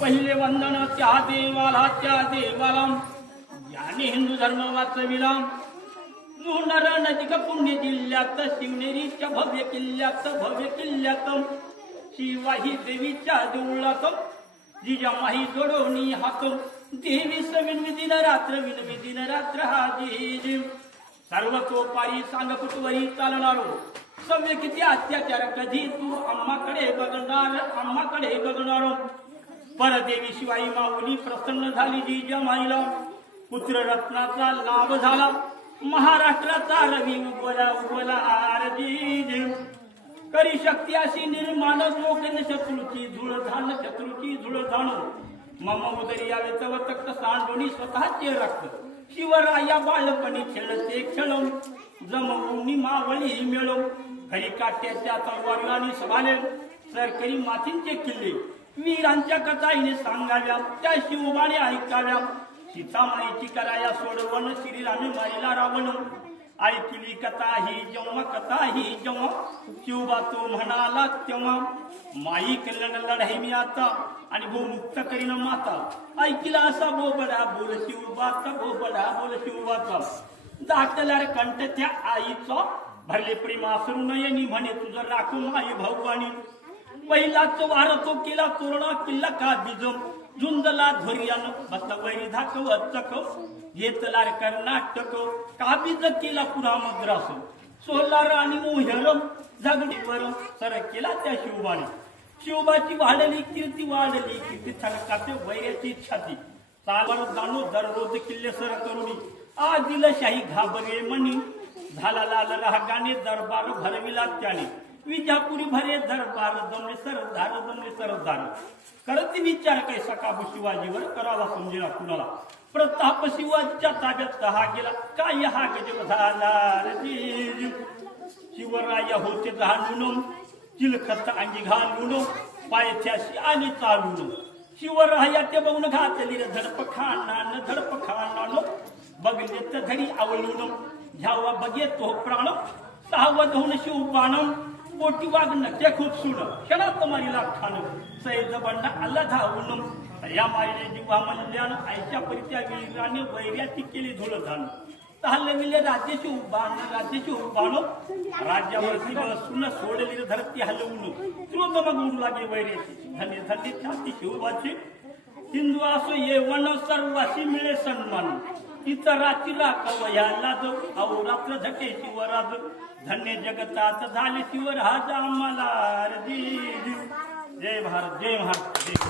पहिले वंदन त्या देवाला याने हिंदू धर्म वाचविला. जुन्नर नजिक पुण्य जिल्ह्यात शिवनेरीच्या भव्य किल्ल्यात शिवाही देवीच्या देवळात जिजामाही जोडोनी हात देवी विनविदिन रात्र हा जी सर्वतोपारी सांगपुटवरी चालणारो सव्य किती अत्याचार कधी तू आम्हाकडे बघणार. परदेवी शिवाई माऊली प्रसन्न झाली जिजामाईला. पुत्र रत्नाचा लाभ झाला महाराष्ट्राचा रवी उगवला आरजी. करी शक्ती अशी निर्माण लोकन शत्रूची धूळ धाण मम उदरी यावे तव तक्त सांडोणी स्वतःचे रक्त. शिवराया बाळपणी खेळते खेळून जमवून मावळी मिळव. खरी काट्याच्या तलवारीने सभाले सरकरी मातींचे किल्ले वीरांच्या कथाईने सांगाव्या त्या शिवबाने ऐकाव्या. सीतामाईची कराया सोडवण श्रीरामे मारिला रावण. ऐकली कथा ही जेव्हा शिवबा तो म्हणाला तेव्हा माई कल्याण लढाई मी आता आणि भूमुक्त करीन माता. ऐकला असा बोबडा बोल शिवबाचा दाटल्यार कंठ त्या आईचा भरले प्रेमासरू नयनी म्हणे तुझं राखून आई भगवानी. पहिलाच वार तो केला तोरणा किल्ला का बिजम झुंजला ध्वर्यान बसला वैरी धाकवत चकव घेतला कर्नाटक काबीज केला पुन्हा मद्रास. सोलार आणि मोहरम झगडीवर सर केला त्या शिवबाने. शिवबाची कीर्ती थरकाते वैऱ्याची छाती. चालवर जाणू दररोज किल्ले सर करुणी आदिलशाही घाबरे मनी. झाला लाल रागाने दरबार भरविला त्याने विजापुरी भरे दरबार जमले सरदार. करती विचार काय सकाबू शिवाजीवर करावा समजेना कुणाला. प्रताप शिवाजीच्या ताब्यात हा गेला काय हा गजब झाला. शिवराय होते जाणून चिलखत अंगी घालून पायथ्याशी आली चालून. शिवराया ते बघून घातली धडप खानानं बघले तर धरी आवळून. घ्यावा बघे तो प्राण सावध होऊन शिवबाण. पोटी वागणं ते खूप सुण क्षणात मारीला खाण सैद बंडा आला धावून. या मारीने जीवा म्हणल्यान आईच्या परित्या वीराने वैर्याची केली धुळधान. हल्लविले राज्य शिवबाण राज्यावरती बसून सोडली धरती हलवून. त्रोग मग उडू लागे वैर्याची धन्य छाती शिवबाची. हिंदू असो येवण सर्वाशी मिळे सन्मान. इतराची राखवयाला जो अहोरात्र झटे शिवराज. धन्य जगतात झाले शिवराज आम्हाला. जय भारत जय महाराज.